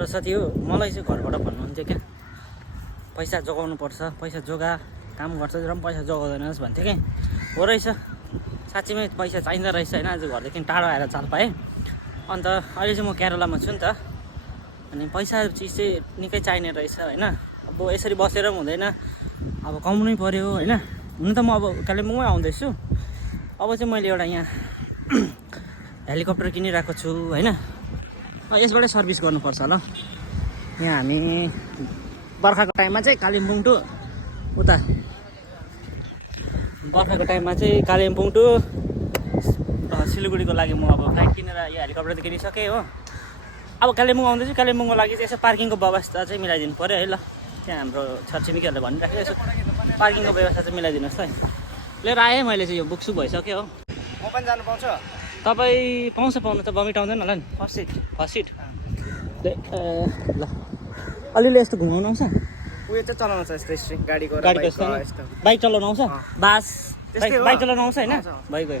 र साथी हो मलाई चाहिँ घरबाट भन्नुहुन्थ्यो क्या पैसा जोगाउनु पर्छ, पैसा जोगा, काम गर्छ र पनि पैसा जोगाउँदैनस् भन्थ्यो कि। हो रहेछ, साँच्चीमै पैसा चाहिँदो रहेछ होइन। आज घरदेखि टाढो आएर चाल पाएँ। अन्त अहिले चाहिँ म केरलामा छु नि त, अनि पैसा चिज चाहिँ निकै चाहिने रहेछ होइन। अब यसरी बसेर पनि हुँदैन, अब कमाउनै पऱ्यो होइन। हुन त म अब कालिम्पोङमै आउँदैछु। अब चाहिँ मैले एउटा यहाँ हेलिकप्टर किनिरहेको छु होइन। यसबाटै सर्भिस गर्नुपर्छ ल। यहाँ हामी बर्खाको टाइममा चाहिँ कालिम्पोङ टु उता, बर्खाको टाइममा चाहिँ कालिम्पोङ टु सिलगढीको लागि म अब फ्लाइट किनेर यो हेलिकप्टर त किनिसकेँ हो। अब कालिम्पोङ आउँदैछु, कालिम्पोङको लागि चाहिँ यसो पार्किङको व्यवस्था चाहिँ मिलाइदिनु पऱ्यो है ल। त्यहाँ हाम्रो छरछिमेकीहरूले भनिराखेको यसो पार्किङको व्यवस्था चाहिँ मिलाइदिनुहोस् है। लिएर आएँ मैले चाहिँ, यो बुकसुक भइसक्यो हो। म पनि जानु पाउँछ? तपाईँ पाउनु त भमिट आउँदैन होला नि। फर्स्ट सिट ल। अलिअलि यस्तो घुमाउनु आउँछ? उयो चाहिँ चलाउनु छ यस्तो गाडीको बाइक चलाउनु आउँछ? बाइक चलाउनु आउँछ होइन? भइगयो।